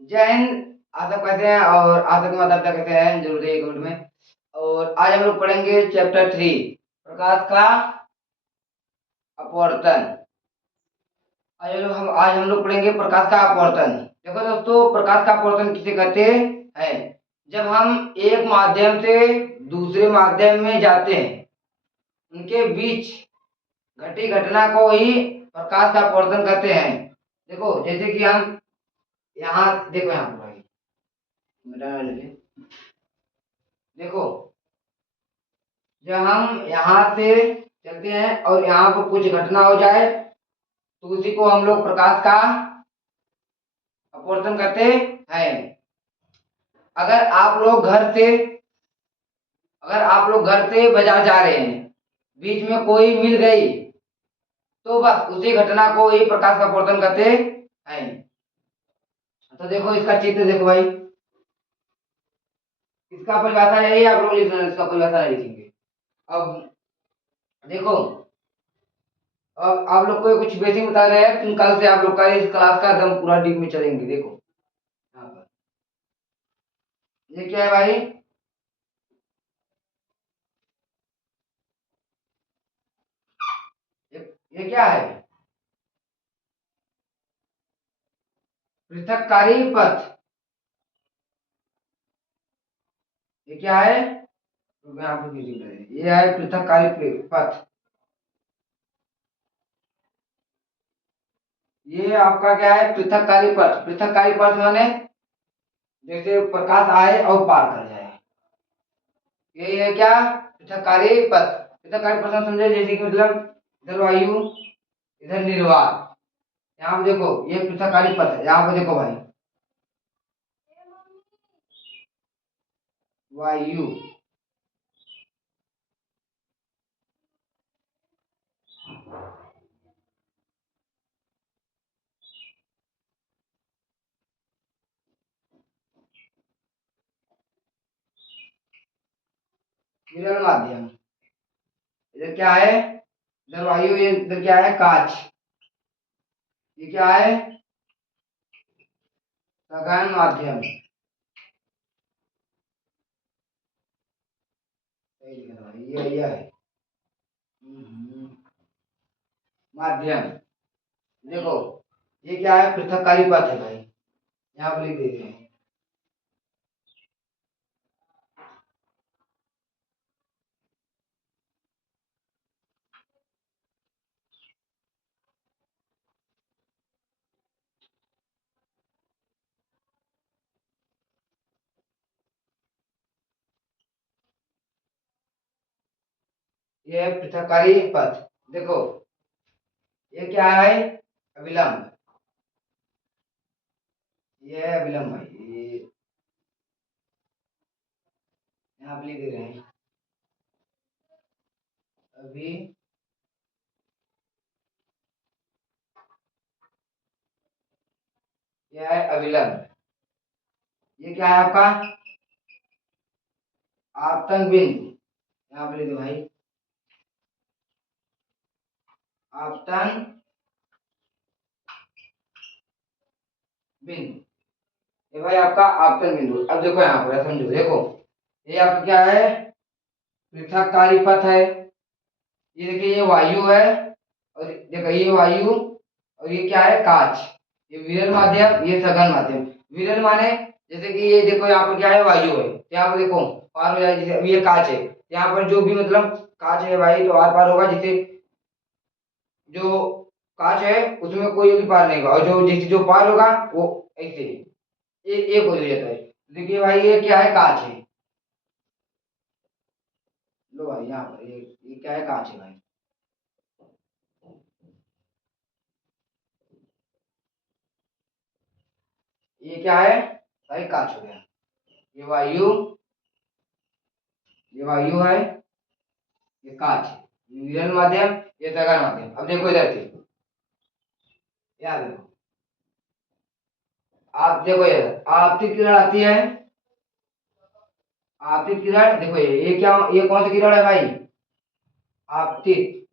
जय हिंद। आप सब कैसे हैं और आप सबके माता पिता कैसे हैं जरूर बताइए कमेंट में। और आज हम लोग पढ़ेंगे चैप्टर 3, प्रकाश का अपवर्तन। आज हम लोग पढ़ेंगे प्रकाश का अपवर्तन। देखो दोस्तों, प्रकाश का अपवर्तन किसे कहते हैं? जब हम एक माध्यम से दूसरे माध्यम में जाते हैं, उनके बीच घटी घटना को ही प्रकाश का अपवर्तन कहते हैं। देखो जैसे कि हम यहाँ देखो, यहाँ पर भाई मिटा लेंगे। देखो, जब हम यहाँ से चलते हैं और यहाँ पर कुछ घटना हो जाए तो उसी को हम लोग प्रकाश का अपवर्तन करते हैं। अगर आप लोग घर से अगर आप लोग घर से बाजार जा रहे हैं, बीच में कोई मिल गई, तो बस उसी घटना को ही प्रकाश का अपवर्तन करते हैं। तो देखो इसका चित्र देखो भाई, इसका परिभाषा यही आप लोग लिख रहे हैं, इसका परिभाषा नहीं लिखेंगे। अब देखो, अब आप लोग को कुछ बेसिक बता रहे हैं, कल से आप लोग का इस क्लास का एकदम पूरा डीप में चलेंगे। देखो यहाँ पर ये क्या है भाई? ये क्या है? पृथककारी पथ। ये क्या है? तो मैं आपको किसी को ये है पृथककारी पथ। ये आपका क्या है? पृथककारी पथ। पृथककारी पथ माने जैसे प्रकाश आए और पार कर जाए, ये है क्या? पृथककारी पथ। पृथककारी पथ समझे, जैसे कि मतलब इधर वायु, इधर निर्वात। यहाँ पे देखो ये पृथककारी पथ है। यहाँ पे देखो भाई, वायु, विरल माध्यम। इधर क्या है? इधर वायु, ये इधर क्या है? कांच। ये क्या है? सघन माध्यम। सही लिखा भाई, ये है माध्यम। देखो ये क्या है? पृथककारी पथ है भाई, यहाँ पर लिख देते हैं। ये है पृथककारी पथ। देखो ये क्या है? अविलंब। ये है अविलंब भाई, ये यहाँ पर लिख दे रहे हैं अभी। यह है अविलंब। ये क्या है आपका? आपतन बिंदु। यहाँ पर लिख दो भाई, आपतन बिंदु। ये भाई आपका आपतन बिंदु। अब देखो यहाँ पर समझो, देखो ये आपका क्या है? पृथककारी पथ है। ये देखिए ये वायु है, और देखो ये वायु, और ये क्या है? कांच। ये विरल माध्यम, ये सघन माध्यम। विरल माने जैसे कि ये देखो यहाँ पर क्या है? वायु है, यहाँ पर देखो पार हो जाए। जैसे अभी ये कांच है, यहाँ पर जो भी मतलब कांच है भाई, तो आर पार होगा। जैसे जो कांच है उसमें कोई भी पार नहीं होगा, और जो जैसे जो पार होगा वो ऐसे एक हो जाता है। देखिए भाई ये क्या है? कांच है। लो भाई यहाँ पर ये क्या है? कांच है भाई। ये क्या है भाई? कांच हो गया। ये वायु, ये वायु है, ये कांच है, ये विरल माध्यम, ये सघन माध्यम। अब देखो इधर से, याद देखो, आप देखो इधर आपतित किरण आती है। आपतित किरण देखो, ये क्या, ये कौन सी किरण है भाई? आपतित।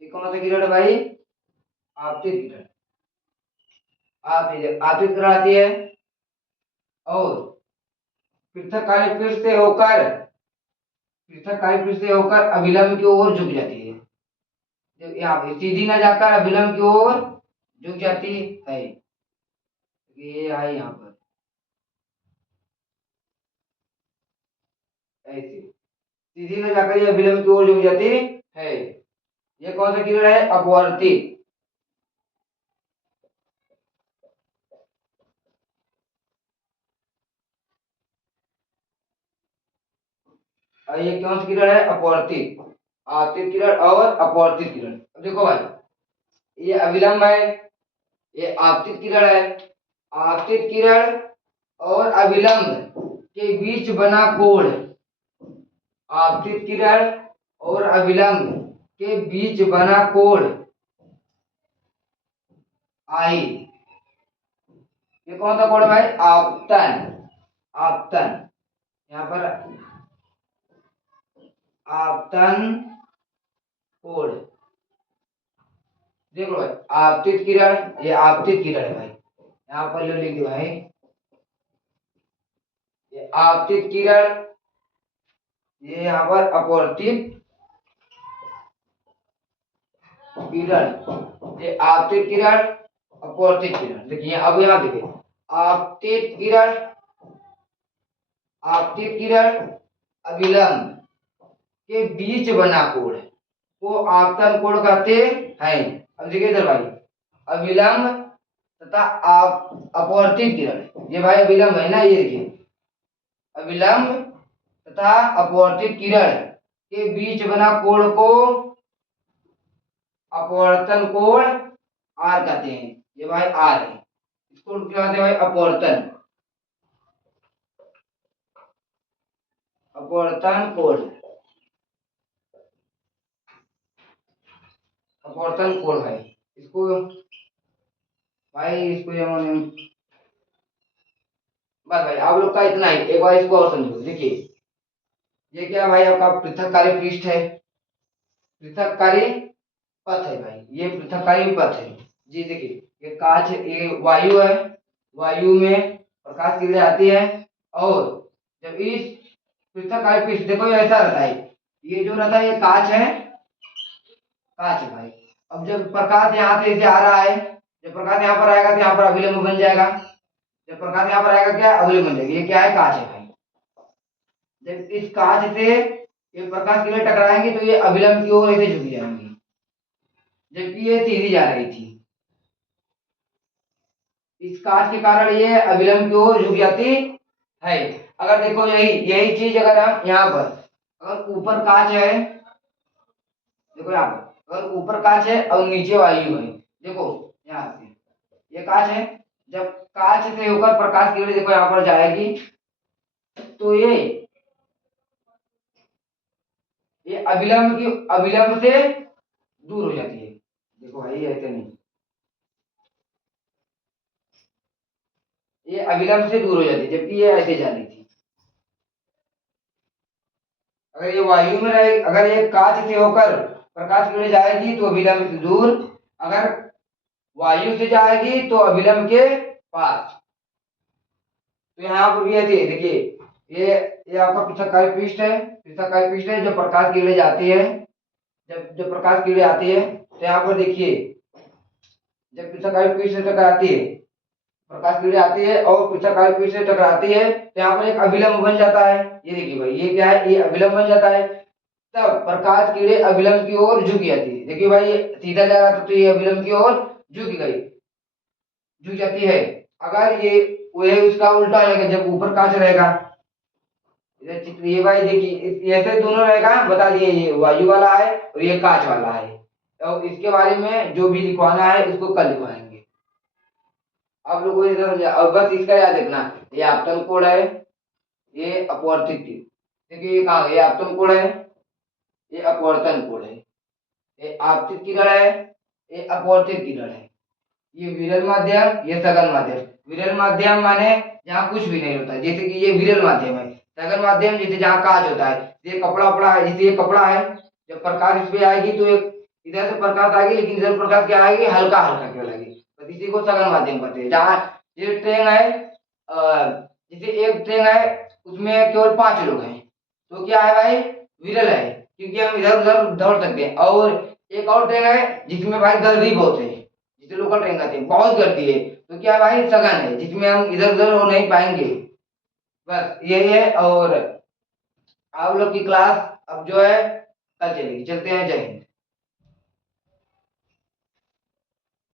ये ये कौन सा किरण है भाई? आपतित किरण। आपतित किरण आती है और पृथककारी पृष्ठ से होकर अभिलंब की ओर झुक जाती है। जब यहाँ पे सीधी ना जाकर अभिलंब की ओर झुक जाती है। ये है यहाँ पर ऐसे सीधी ना जाकर ये अभिलंब की ओर झुक जाती है। ये कौन सा किरण है? अपवर्तित। और ये कौन सी किरण है? अपवर्तित। आपतित किरण और अपवर्तित किरण। अब देखो भाई, ये अभिलंब है, ये आपतित किरण है। आपतित किरण और अभिलंब के बीच बना कोण, आपतित किरण और अभिलंब के बीच बना कोण आई। ये कौन सा कोण है भाई? आपतन। आपतन, यहाँ पर आपतन कोण। देखो भाई, आपतित किरण, ये आपतित किरण है भाई, यहाँ पर लो लिख दो भाई, ये आपतित किरण, ये यहाँ पर अपवर्तित किरण। ये आपतित किरण, अपवर्तित किरण। देखिए अब यहाँ देखिए, आपतित किरण, आपतित किरण अभिलंब के बीच बना कोण को आपतन कोण कहते हैं। अब देखिए इधर भाई, अभिलंब तथा आप अपवर्तित किरण, ये भाई अभिलंब है ना, ये देखिए अभिलंब तथा अपवर्तित किरण के बीच बना कोण को अपवर्तन कोण आर कहते हैं। ये भाई आर है, इसको क्या कहते हैं भाई? अपवर्तन, अपवर्तन कोण, अपवर्तन कोण भाई। इसको भाई, इसको बस भाई आप लोग का इतना ही। एक बार इसको और समझो। देखिए ये क्या भाई? आपका पृथककारी पृष्ठ है, पृथककारी पथ है भाई, ये पृथककारी पथ है जी। देखिए ये कांच, ये वायु है, वायु में प्रकाश की किरणें आती है और जब इस पृथककारी पृष्ठ, देखो ये ऐसा रहता है, ये जो रहता है ये कांच है, कांच है भाई। अब जब प्रकाश यहाँ से आ रहा है, जब प्रकाश यहाँ पर आएगा तो यहाँ पर अभिलंब बन जाएगा। जब प्रकाश यहाँ पर आएगा क्या? अभिलंब बन जाएगा। ये क्या है? कांच है भाई। जब इस कांच से ये प्रकाश किरणें टकराएंगी तो ये अभिलंब की ओर ऐसे झुक जाएंगी, जबकि ये सीधी जा रही थी। इस कांच के कारण ये अभिलंब की ओर झुक जाती है। अगर देखो यही यही चीज अगर हम यहाँ पर, अगर ऊपर कांच है, देखो यहाँ पर अगर ऊपर कांच है और नीचे वायु है, देखो यहाँ से ये कांच है, जब कांच से होकर प्रकाश की किरण देखो यहाँ पर जाएगी तो ये अभिलंब से दूर हो जाती है। देखो भाई ऐसे नहीं, ये अभिलंब से दूर हो जाती है, जबकि ये ऐसे जा रही थी। अगर ये वायु में रहे, अगर ये कांच से होकर प्रकाश की किरण जाएगी तो अभिलंब से दूर, अगर वायु से जाएगी तो अभिलंब के पास। तो यहाँ पर भी ऐसे देखिए, ये आपका पृथककारी पृष्ठ है, पृथककारी पृष्ठ है, जब प्रकाश की किरण जाती है, जब प्रकाश की किरण आती है तो यहाँ पर देखिए, जब पृथककारी पृष्ठ से टकराती है, प्रकाश की किरण आती है और पृथककारी पृष्ठ से टकराती है तो यहाँ पर एक अभिलंब बन जाता है। ये देखिए भाई, ये क्या है? ये अभिलंब बन जाता है। तब प्रकाश की किरण अभिलंब की ओर झुक जाती है। देखिए भाई, ये सीधा जा रहा था तो ये अभिलंब की ओर झुक गई, झुक जाती है। अगर ये वह उसका उल्टा रहेगा, जब ऊपर कांच रहेगा, इधर चित्र ये भाई देखिए ऐसे दोनों रहेगा, बता दिए ये वायु वाला है और ये कांच वाला है। और इसके बारे में जो भी लिखवाना है उसको कल लिखवाएंगे। आप लोगों को इधर समझा, और बस इसका याद रखना, ये आपतन कोण है, ये अपवर्तित टिप। देखिए ये कहाँ, ये आपतन कोण है, ये अपवर्तन कोण है, ये आपतित किरण है, ये अपवर्तित किरण है। ये विरल माध्यम, ये सघन माध्यम। विरल माध्यम माने जहाँ कुछ भी नहीं होता, जैसे कि ये विरल माध्यम है। सघन माध्यम जैसे जहाँ कांच होता है, ये कपड़ा उपड़ा है, जैसे ये कपड़ा है, जब प्रकाश इस पे आएगी तो इधर से प्रकाश आएगी, लेकिन इधर प्रकाश क्या आएगी, हल्का हल्का केवल आएगी। बस इसी को सघन माध्यम कहते हैं। जहाँ ये ट्रेन है, जैसे एक ट्रेन है उसमें केवल 5 लोग हैं, तो क्या है भाई, विरल है, क्योंकि हम इधर उधर दौड़ सकते हैं। और एक और ट्रेन है जिसमें भाई गर्दी बहुत है, जिसे लोकल ट्रेन कहते हैं, बहुत गर्दी है, तो क्या भाई, सघन है, जिसमें हम इधर उधर हो नहीं पाएंगे। बस यही है। और आप लोग की क्लास अब जो है कल चलेगी। चलते हैं, जय हिंद।